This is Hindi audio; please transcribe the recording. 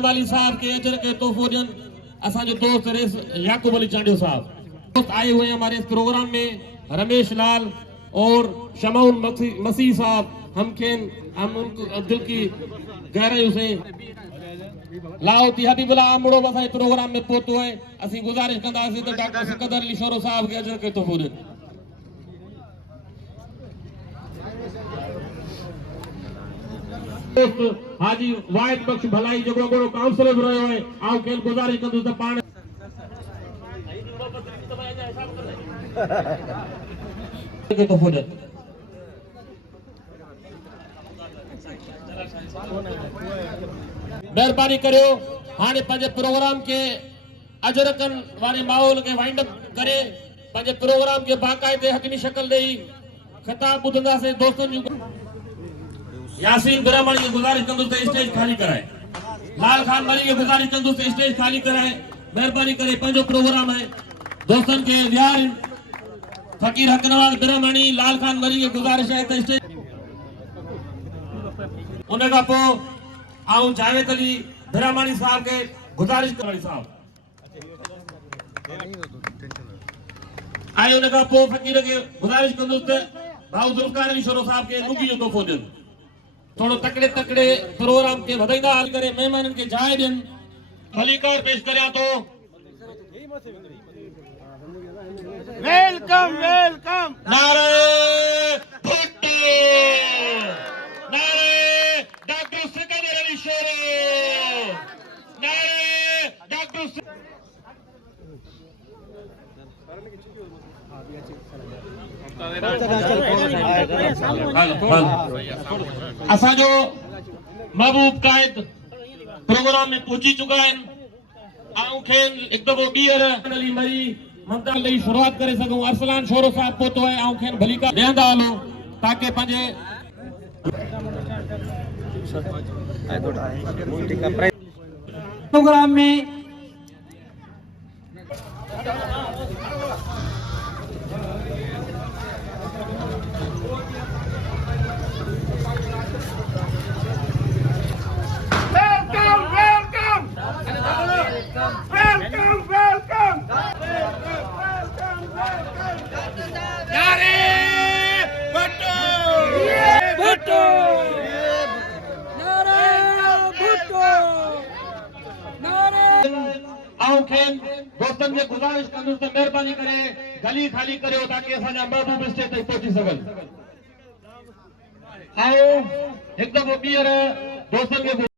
वाली साहब के अजर के तोहफो ॾियन असा जो दोस्त रेस याकूब अली चांडियो साहब दोस्त आए हुए हैं हमारे इस प्रोग्राम में। रमेश लाल और शमाउल मसीह साहब हम उनको दिल की गहराइयों से लाहौती हबीबुल्लाह मुड़ो बसा प्रोग्राम में पहुंचो है। असी गुजारिश कंदासीं तो डॉक्टर सिकंदर अली शोरो साहब के अजर के तोहफो ॾियन। हाजी वाहिद बख्श भलाई जो बड़ो काउंसलर भी रहो है आओ के गुजारिश कंदुस त पाण के तो फोड़ मेहरबानी करियो हाने पंजे प्रोग्राम के अजरकन वाले माहौल के वाइंड अप करे पंजे प्रोग्राम के बाकायदे हकमी शक्ल देई खिताब बुधंदा से दोस्तों यासीन बिरामणी की गुजारिश कंदुस ते स्टेज खाली कराए। लाल खान मरी की गुजारिश कंदुस ते स्टेज खाली कराए। मेहरबानी करे पंजो प्रोग्राम है दोस्तन के यार फकीर हकनवाज बिरामणी लाल खान मरी की गुजारिश है तो स्टेज उनका पो आऊं जावेद अली बिरामणी साहब के गुजारिश करवाई साहब आए उनका पो फकीर के गुजारिश कंदुस ते भाऊ जुल्फकार अली शोरो साहब के लुगी जो तोहफो ॾियन। थोड़ो तकड़े तकड़े प्रोग्राम के वधाईंदा हाल करे मेहमानन के जाए दिन भलीकार पेश करया तो वेलकम वेलकम नारे भुट्टो नारे डॉक्टर सिकंदर अली शोरो नारे डॉक्टर असा जो महबूब कायद प्रोग्राम में पहुंची चुका है आऊं खेन एक दफो बीयर अली मरी ममता लई शुरुआत करे सकूं। अरसलान शोरो साहब पोतो है आऊं खेन भली का देंदा हलो ताकि पंजे प्रोग्राम में दोस्तन के गुजारिश कंदुस त मेहरबानी करे गली खाली करियो ताकि असांजा महबूब स्टेज तक पहुंची सघन। आओ एक दफ़ो ॿीहर दोस्तन के